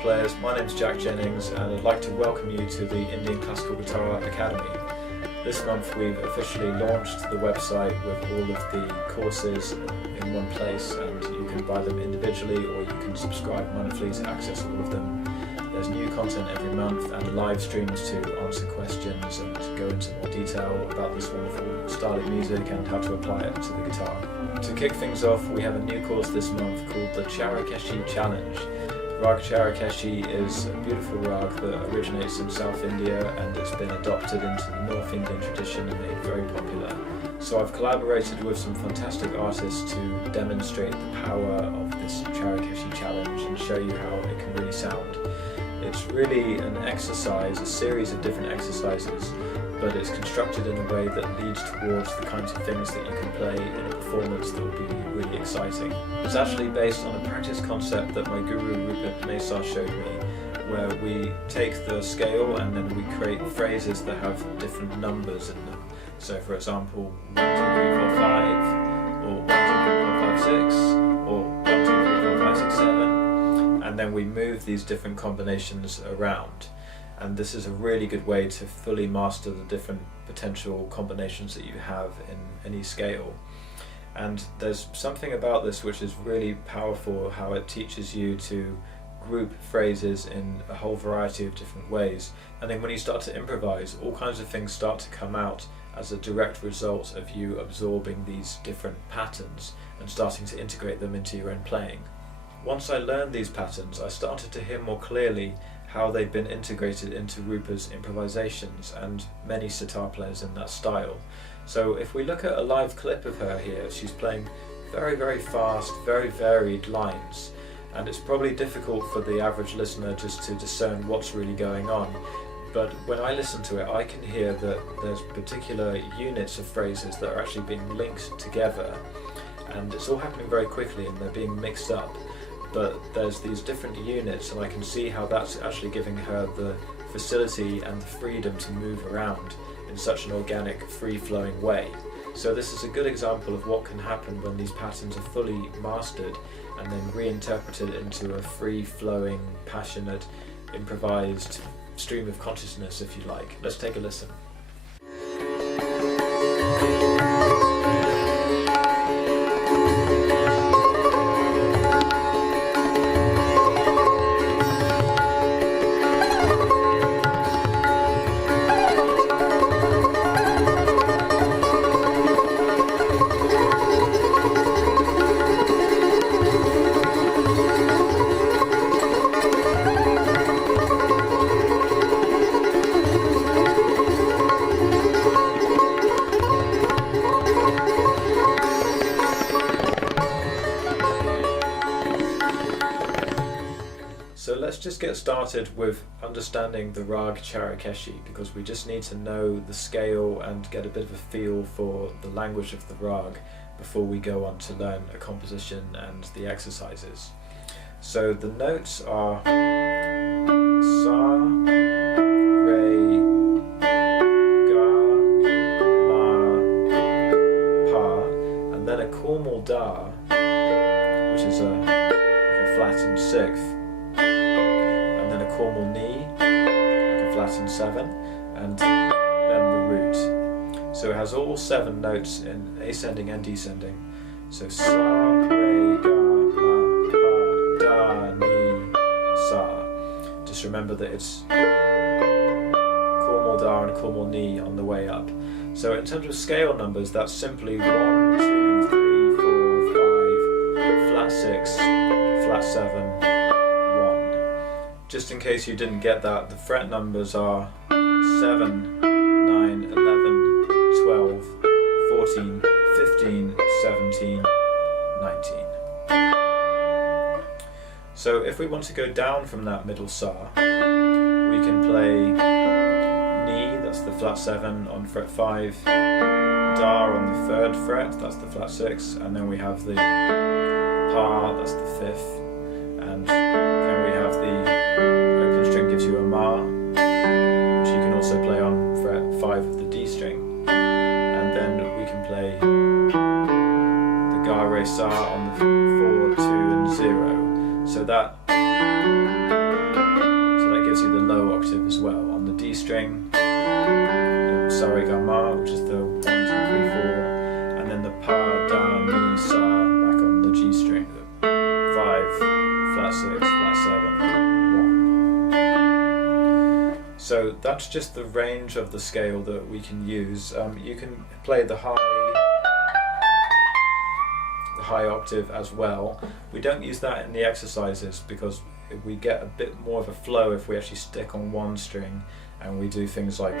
players, my name is Jack Jennings and I'd like to welcome you to the Indian Classical Guitar Academy. This month we've officially launched the website with all of the courses in one place, and you can buy them individually or you can subscribe monthly to access all of them. There's new content every month and live streams to answer questions and go into more detail about this wonderful style of music and how to apply it to the guitar. To kick things off, we have a new course this month called the Charukeshi Challenge. Raag Charukeshi is a beautiful rag that originates in South India and it's been adopted into the North Indian tradition and made very popular. So I've collaborated with some fantastic artists to demonstrate the power of this Charukeshi challenge and show you how it can really sound. It's really an exercise, a series of different exercises, but it's constructed in a way that leads towards the kinds of things that you can play in a performance that will be really exciting. It's actually based on a practice concept that my guru Roopa Panesar showed me, where we take the scale and then we create phrases that have different numbers in them. So for example, 1, 2, 3, 4, 5, or 1, 2, 3, 4, 5, 6, or 1, 2, 3, 4, 5, 6, 7, and then we move these different combinations around. And this is a really good way to fully master the different potential combinations that you have in any scale. And there's something about this which is really powerful, how it teaches you to group phrases in a whole variety of different ways. And then when you start to improvise, all kinds of things start to come out as a direct result of you absorbing these different patterns and starting to integrate them into your own playing. Once I learned these patterns, I started to hear more clearly how they've been integrated into Roopa's improvisations and many sitar players in that style. So if we look at a live clip of her here, she's playing very, very fast, very varied lines, and it's probably difficult for the average listener just to discern what's really going on. But when I listen to it, I can hear that there's particular units of phrases that are actually being linked together, and it's all happening very quickly and they're being mixed up. But there's these different units and I can see how that's actually giving her the facility and the freedom to move around in such an organic, free-flowing way. So this is a good example of what can happen when these patterns are fully mastered and then reinterpreted into a free-flowing, passionate, improvised stream of consciousness, if you like. Let's take a listen. So let's just get started with understanding the Raag Charukeshi, because we just need to know the scale and get a bit of a feel for the language of the Raag before we go on to learn a composition and the exercises. So the notes are Sa, Re, Ga, Ma, Pa, and then a Kormal Da, which is like a flattened sixth, Kormal Ni, like a flattened 7, and then the root. So it has all 7 notes in ascending and descending. So Sa, Re, Ga, Ma, Pa, Da, Ni, Sa. Just remember that it's Kormal Da and Kormal Ni on the way up. So in terms of scale numbers, that's simply 1, 2, 3, 4, 5, flat 6, flat 7, just in case you didn't get that, the fret numbers are 7, 9, 11, 12, 14, 15, 17, 19. So if we want to go down from that middle Sa, we can play Ni, that's the flat 7 on fret 5, Da on the 3rd fret, that's the flat 6, and then we have the Pa, that's the 5th, and then we have the open string gives you a Ma, which you can also play on fret 5 of the D string, and then we can play the Ga, Re, Sa on the 4, 2 and 0. So that string, sa re ga ma, which is the 1, 2, 3, 4, and then the pa, da, mi, sa back on the G string, the 5, flat 6, flat 7, 1. So that's just the range of the scale that we can use. You can play the high octave as well. We don't use that in the exercises because we get a bit more of a flow if we actually stick on one string and we do things like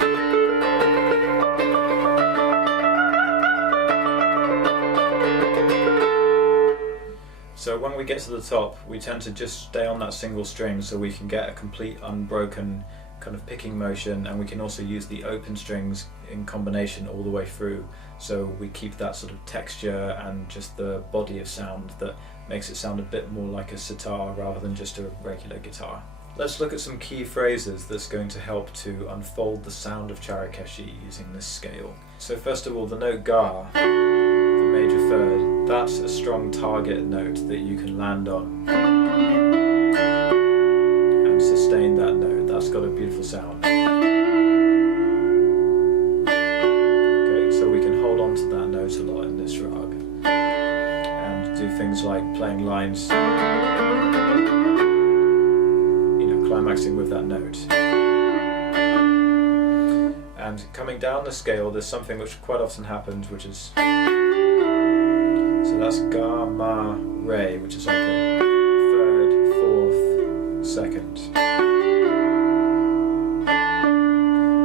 so when we get to the top we tend to just stay on that single string so we can get a complete unbroken kind of picking motion, and we can also use the open strings in combination all the way through, so we keep that sort of texture and just the body of sound that makes it sound a bit more like a sitar rather than just a regular guitar. Let's look at some key phrases that's going to help to unfold the sound of Charukeshi using this scale. So first of all, the note ga, the major third, that's a strong target note that you can land on and sustain that note. That's got a beautiful sound. Okay, so we can hold on to that note a lot in this rag and do things like playing lines, climaxing with that note. And coming down the scale, there's something which quite often happens, which is, so that's ga, ma, re, which is like the third, fourth, second.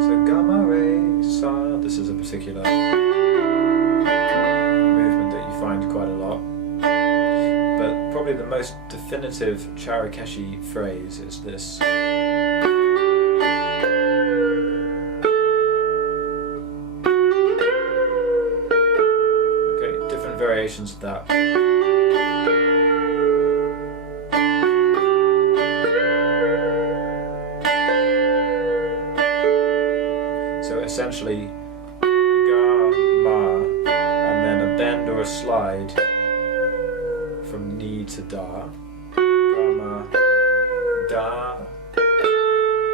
So ga, ma, re, sa, this is a particular movement that you find quite a lot. But probably the most definitive Charukeshi phrase is this. Okay, different variations of that. So essentially, ga, ma, and then a bend or a slide from ni to da, ga, ma, da,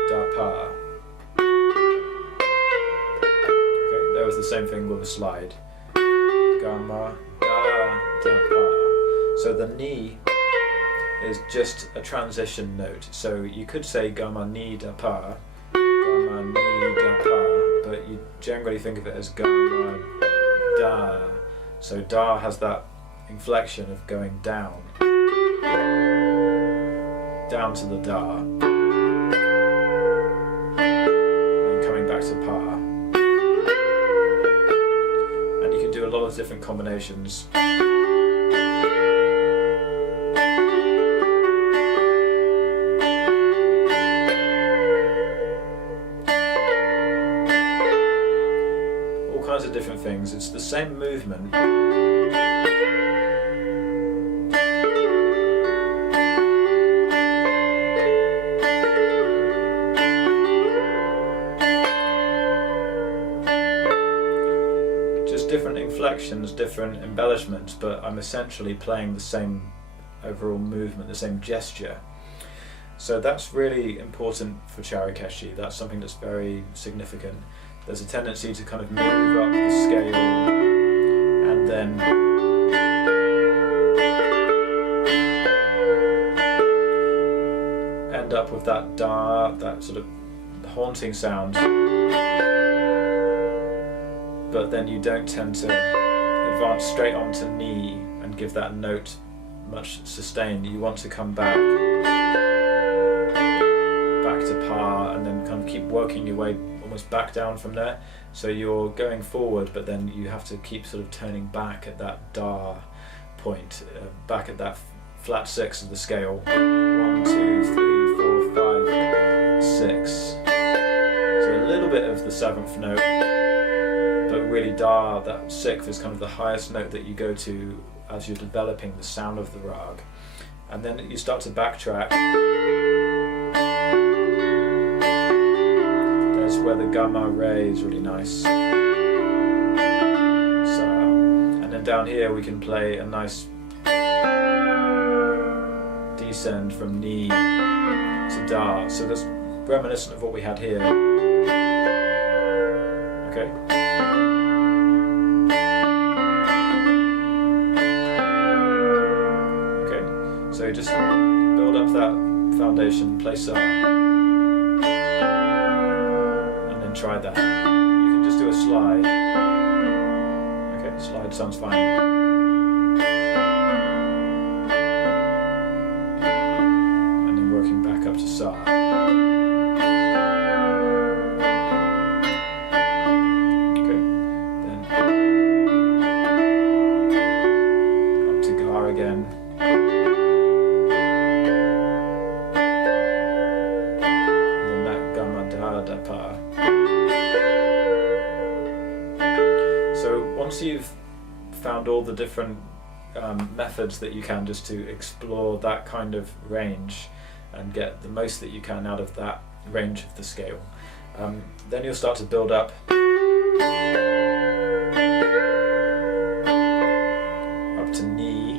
da, pa. Okay, there was the same thing with a slide. Ga, ma, da, da, pa. So the ni is just a transition note. So you could say ga, ma, ni, da, pa, ga, ma, ni, da, pa, but you generally think of it as ga, ma, da. So da has that inflection of going down to the da, and coming back to pa. And you can do a lot of different combinations. All kinds of different things. It's the same movement. Different inflections, different embellishments, but I'm essentially playing the same overall movement, the same gesture. So that's really important for Charukeshi. That's something that's very significant. There's a tendency to kind of move up the scale and then end up with that da, that sort of haunting sound. But then you don't tend to advance straight onto ni and give that note much sustain. You want to come back to pa and then kind of keep working your way almost back down from there. So you're going forward, but then you have to keep sort of turning back at that da point, back at that flat 6 of the scale. 1, 2, 3, 4, 5, 6. So a little bit of the 7th note. But really da, that 6th, is kind of the highest note that you go to as you're developing the sound of the rag. And then you start to backtrack. There's where the ga, ma, re is really nice. Sa. And then down here we can play a nice descend from ni to da. So that's reminiscent of what we had here. Okay. Okay, so just build up that foundation, play Sa, and then try that. You can just do a slide. Okay, slide sounds fine. And then working back up to Sa. Again. And then that Gamma Da Da Pa. So once you've found all the different methods that you can just to explore that kind of range and get the most that you can out of that range of the scale, then you'll start to build up to knee.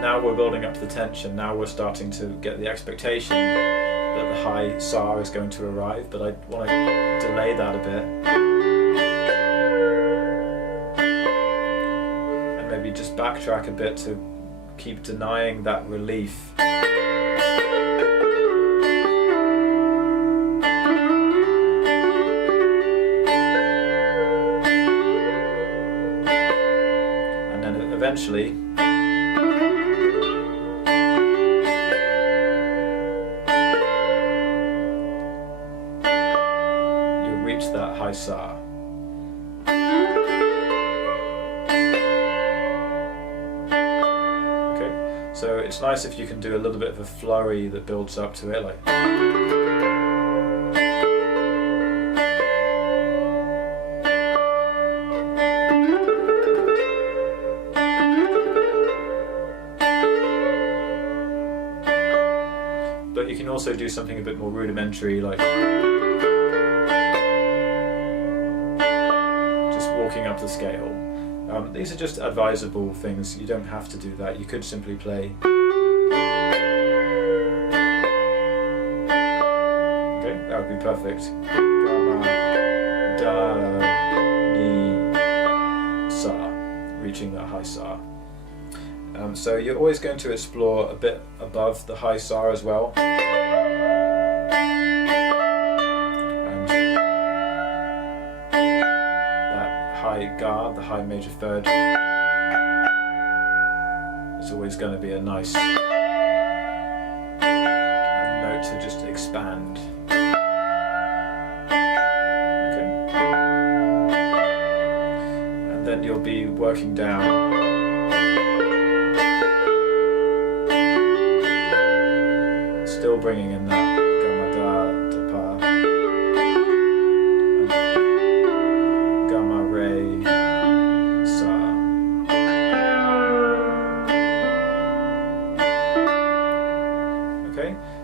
Now we're building up the tension, now we're starting to get the expectation that the high Sa is going to arrive, but I want to delay that a bit. And maybe just backtrack a bit to keep denying that relief. And then eventually that high Sa. Okay, so it's nice if you can do a little bit of a flurry that builds up to it, like. But you can also do something a bit more rudimentary, like walking up the scale. These are just advisable things, you don't have to do that, you could simply play. Okay, that would be perfect. Gamma, Da, Ni, Sa, reaching that high Sa. So you're always going to explore a bit above the high Sa as well. High Ga, the high major third, it's always going to be a nice note to just expand. Okay. And then you'll be working down. Still bringing in that Gamma Da Da Pa.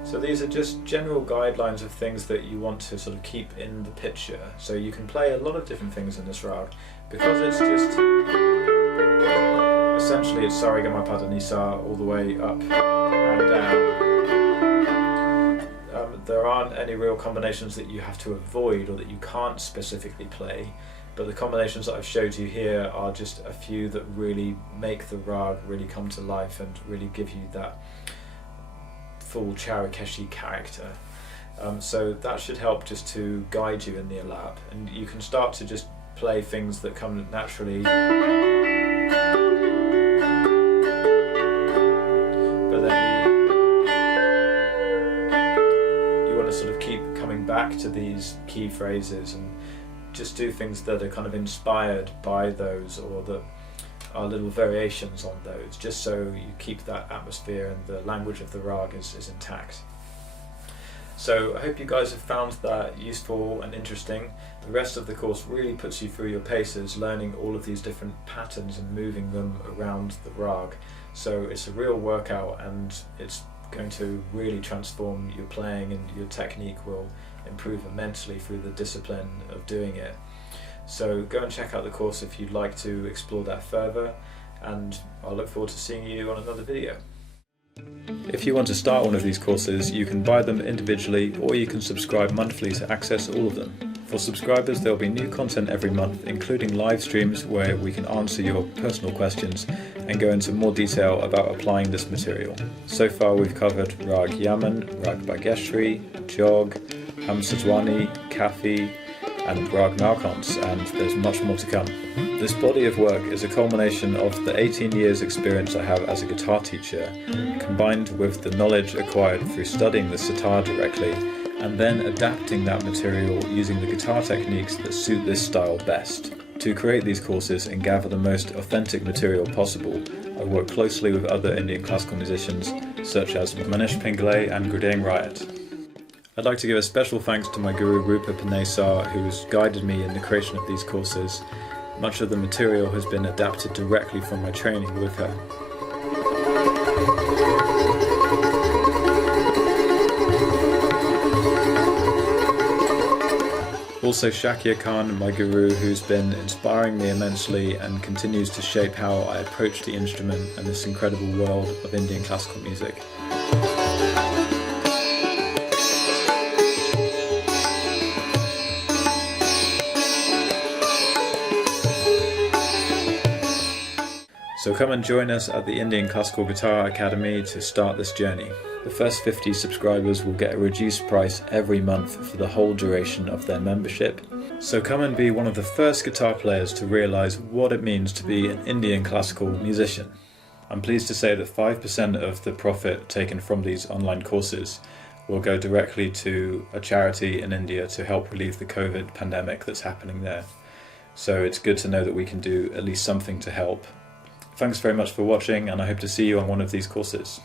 So these are just general guidelines of things that you want to sort of keep in the picture. So you can play a lot of different things in this rag because it's just essentially it's Sa Re Ga Ma Pa Da Ni Sa all the way up and down. There aren't any real combinations that you have to avoid or that you can't specifically play, but the combinations that I've showed you here are just a few that really make the rag really come to life and really give you that full Charukeshi character. So that should help just to guide you in the elab, and you can start to just play things that come naturally, but then you want to sort of keep coming back to these key phrases and just do things that are kind of inspired by those or that are little variations on those, just so you keep that atmosphere and the language of the rag is intact. So I hope you guys have found that useful and interesting. The rest of the course really puts you through your paces, learning all of these different patterns and moving them around the rag. So it's a real workout, and it's going to really transform your playing, and your technique will improve immensely through the discipline of doing it. So go and check out the course if you'd like to explore that further, and I'll look forward to seeing you on another video. If you want to start one of these courses, you can buy them individually or you can subscribe monthly to access all of them. For subscribers, there will be new content every month, including live streams where we can answer your personal questions and go into more detail about applying this material. So far we've covered Raag Yaman, Raag Bageshri, Jog, Hamsadwani, Kafi and Raag Malkons, and there's much more to come. This body of work is a culmination of the 18 years experience I have as a guitar teacher, combined with the knowledge acquired through studying the sitar directly and then adapting that material using the guitar techniques that suit this style best. To create these courses and gather the most authentic material possible, I work closely with other Indian classical musicians such as Manish Pingle and Gurudeng Riot. I'd like to give a special thanks to my guru Roopa Panesar, who has guided me in the creation of these courses. Much of the material has been adapted directly from my training with her. Also Shakir Khan, my guru, who's been inspiring me immensely and continues to shape how I approach the instrument and this incredible world of Indian classical music. So come and join us at the Indian Classical Guitar Academy to start this journey. The first 50 subscribers will get a reduced price every month for the whole duration of their membership. So come and be one of the first guitar players to realise what it means to be an Indian classical musician. I'm pleased to say that 5% of the profit taken from these online courses will go directly to a charity in India to help relieve the COVID pandemic that's happening there. So it's good to know that we can do at least something to help. Thanks very much for watching, and I hope to see you on one of these courses.